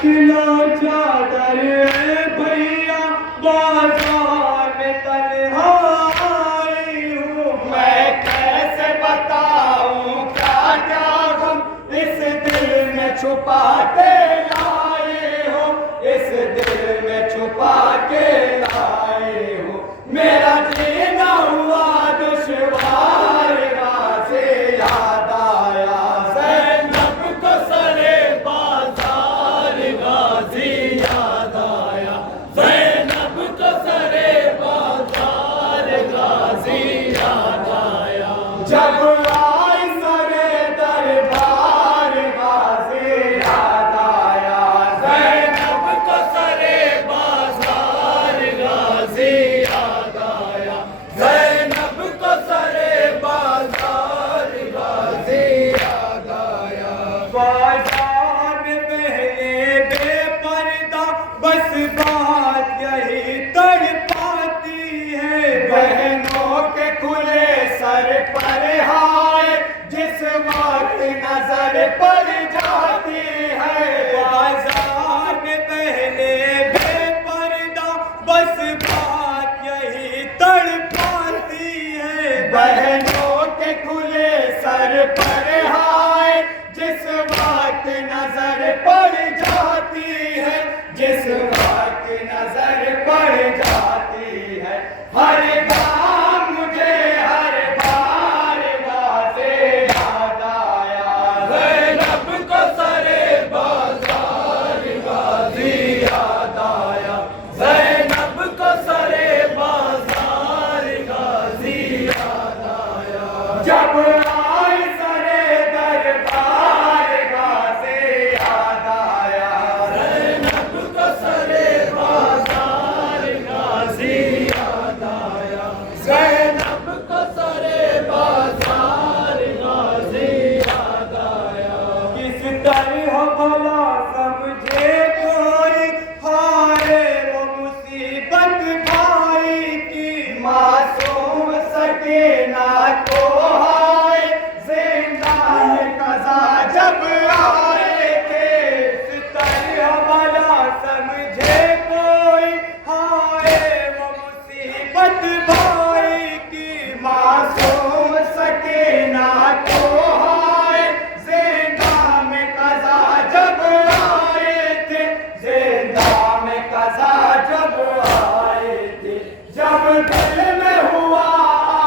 Kilo चादर भैया बाजार में तन्हाई हूँ। मैं कैसे बताऊं क्या क्या गम इस दिल में छुपा के लाए हो, इस दिल में छुपा के लाए हो। मेरा जीना हुआ दुश्वार, गाज़ी याद आया ज़ैनब को सरे बाजार, गाज़ी याद आया ज़ैनब को सरे बाजार, गाज़ी याद आया। जब आई सरे दरबार, गाज़ी याद आया ज़ैनब को सरे बाजार, गाज़ी याद आया ज़ैनब को सरे बाजार, गाज़ी याद आया। बाजार में पहले बेपर्दा बस बात यही तड़पाती है। बहनों के खुले सर पर हाय जिस वक्त नजर पड़ जाती है। बाजार में पहले बेपर्दा बस बात यही तड़पाती है। बहनों के खुले सर पर हाय जिस वक्त नजर पड़ जाती है, जिस वक्त नजर पड़ जाती है। हर काम मुझे हर बार गाज़ी याद आया ज़ैनब को सरे बाजार, गाज़ी याद आया ज़ैनब को सरे बाजार, गाज़ी याद आया। जब आई सरे दरबार, गाज़ी याद आया ज़ैनब को सरे बाजार, गाज़ी याद आया ज़ैनब को सरे बाजार, गाज़ी याद आया। किस तरह भला समझे कोई हाय वो मुसीबत भाई की। मासूम सकीना को हाय ज़िंदान क़ज़ा जब आए थे। किस तरह भला समझे कोई हाय वो मुसीबत भाई की। मासूम सकीना को हाय ज़िंदा में क़ज़ा जब आए थे, ज़िंदा में क़ज़ा जब आए थे। जब दिल में हुआ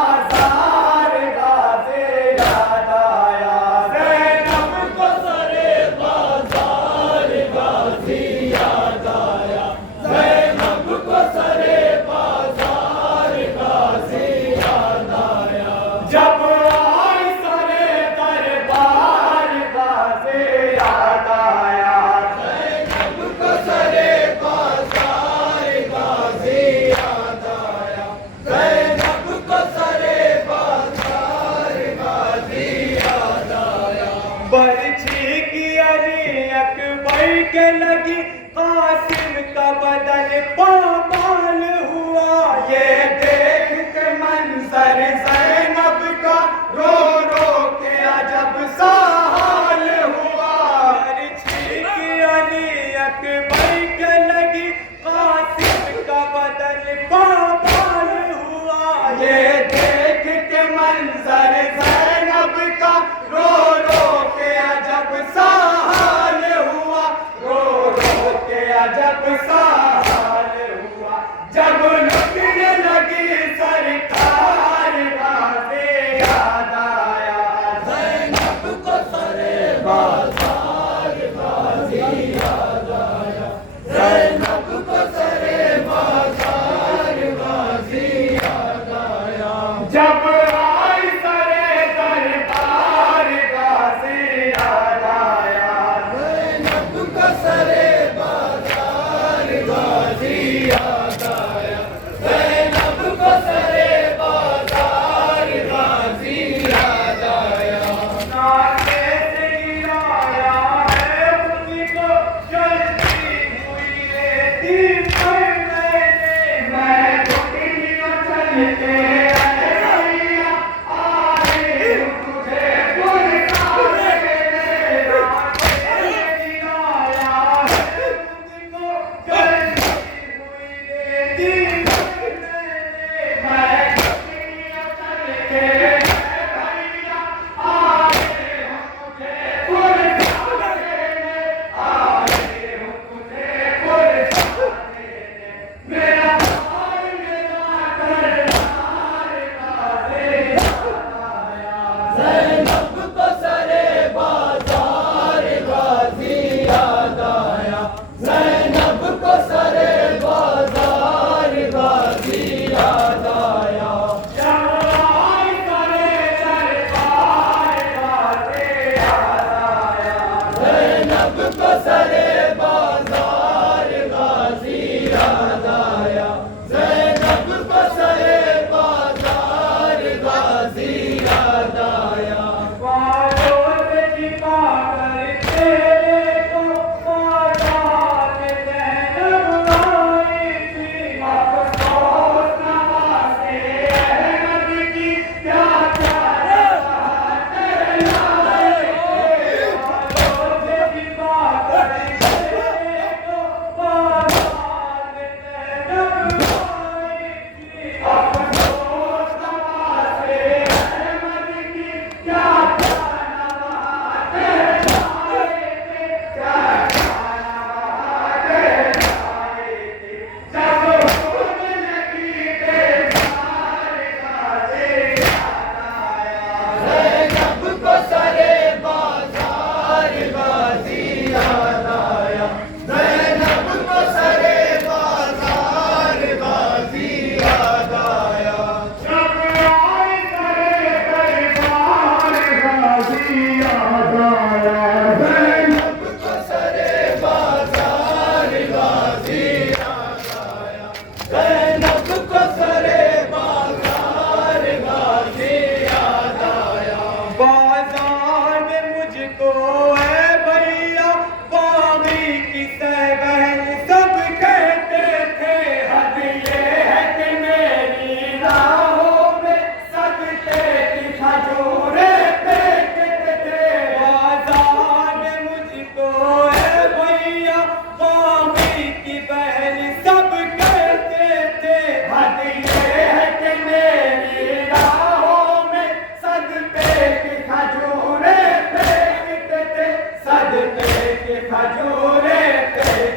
आज़ार, गाज़ी याद आया ज़ैनब को सरे बाजार, गाज़ी याद आया ज़ैनब को सरे बाजार, गाज़ी याद आया। जब आई सरे दरबार, गाज़ी याद आया ज़ैनब को सरे बाजार, गाज़ी याद आया ज़ैनब को सरे बाजार, गाज़ी याद आया। बरछी की अली अकबर के लगी कासिम का बदन पामाल हुआ। ये देख के मंजर ज़ैनब का रो रो के अजब सा हाल हुआ। बरछी की अली अकबर के लगी कासिम का बदन पामाल हुआ। ये देख के मंजर ज़ैनब का रो रो के अजब सा हाल हुआ, रो रो के अजब सा हाल हुआ। जब लुटने लगी सरकार, गाज़ी याद आया ज़ैनब को सरे बाजार, गाज़ी याद आया ज़ैनब को सरे बाजार, गाज़ी याद आया। जब आई सरे दरबार, गाज़ी याद आया ज़ैनब को सरे बाजार,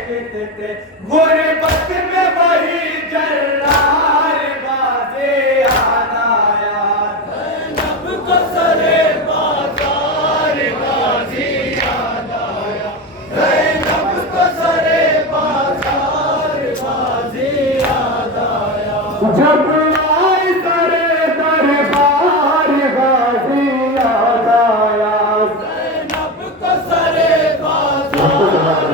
देखते थे गुर्बत में वही जर्रार बाजे याद आया ज़ैनब को सरे बाजार गाजी याद आया ज़ैनब को सरे बाजार गाजी याद आया जब आई सरे दरबार गाजी याद आया ज़ैनब को सरे बाजार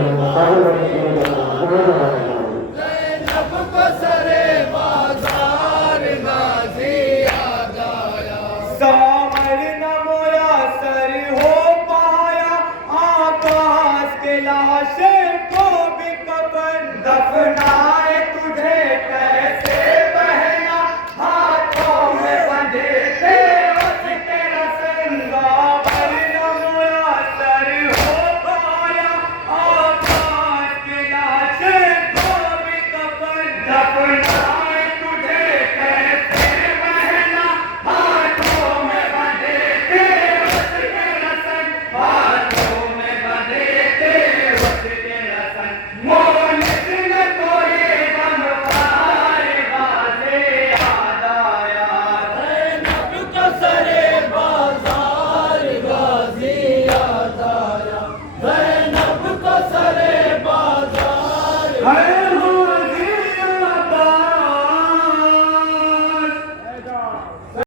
ज़ैनब को सरे बाजार गाजी याद आया सावर न मुयसर हो पाया आकाश के लाशे को भी कफन दफना